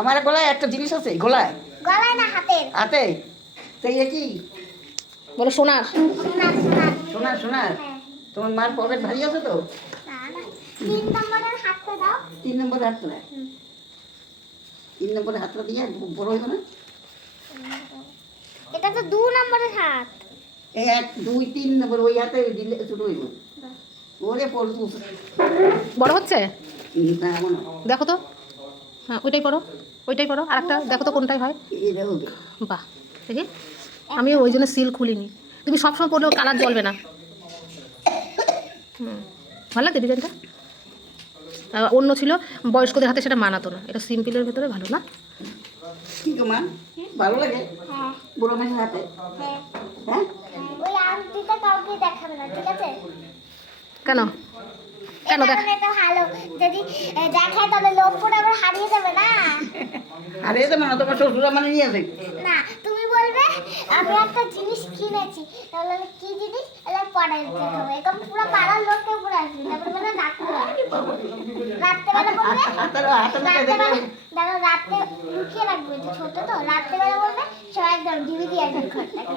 আমার গলায় একটা জিনিস আছে, গলায় গলায় না, হাতে। হাতে। তো এ কি? বলো সোনার। সোনার সোনার। সোনার সোনার। হ্যাঁ। তোমার মার পকেট ভারী আছে তো? না না, 3 নম্বরের হাতটা দাও। 3 নম্বরের হাতটা। 3 নম্বরের হাতটা দিয়ে বড় হইব না? এটা তো 2 নম্বরের হাত। 1 2 3 নম্বর ওই হাতে দিলে ছোট হইব। ওরে পড়ু। বড় হচ্ছে? না মনে দেখো তো। হ্যাঁ ওইটাই পড়ো, ওইটাই পড়ো। আর একটা দেখো তো কোনটাই হয়। এটা হবে। বাহ, দেখি। আমি ওই জন্য সিল খুলিনি। তুমি সবসময় পড়লেও কালার জ্বলবে না। ভালো লাগে ডিজাইনটা। অন্য ছিল বয়স্কদের হাতে, সেটা মানাতো না। এটা সিম্পলের ভেতরে ভালো না? কি গো মা, ভালো লাগে হ্যাঁ বুড়ো মানুষের হাতে? হ্যাঁ। হ্যাঁ। ওই আংটিটা কাউকে দেখাবে না, ঠিক আছে? কেন? কেন দেখ? এটা তো ভালো, যদি দেখায় তাহলে লোভ করে আবার হারিয়ে যাবে না। আরে এটা মানে তোমার শ্বশুরা মানে নিয়ে আসে। না, তুমি বলবে আমি একটা জিনিস কিনেছি, তাহলে আমি কি জিনিস এটা পরে দেখাবো। এরকম পুরো পাড়ার লোককে পুরো আসবে, তারপরে বলে রাত্রেবেলা বলবে, রাত্রেবেলা দেখো রাত্রে লুকিয়ে রাখবে, যে ছোট তো, রাত্রেবেলা বলবে সবাই একদম ডিভিডি একদম ঘরটাকে।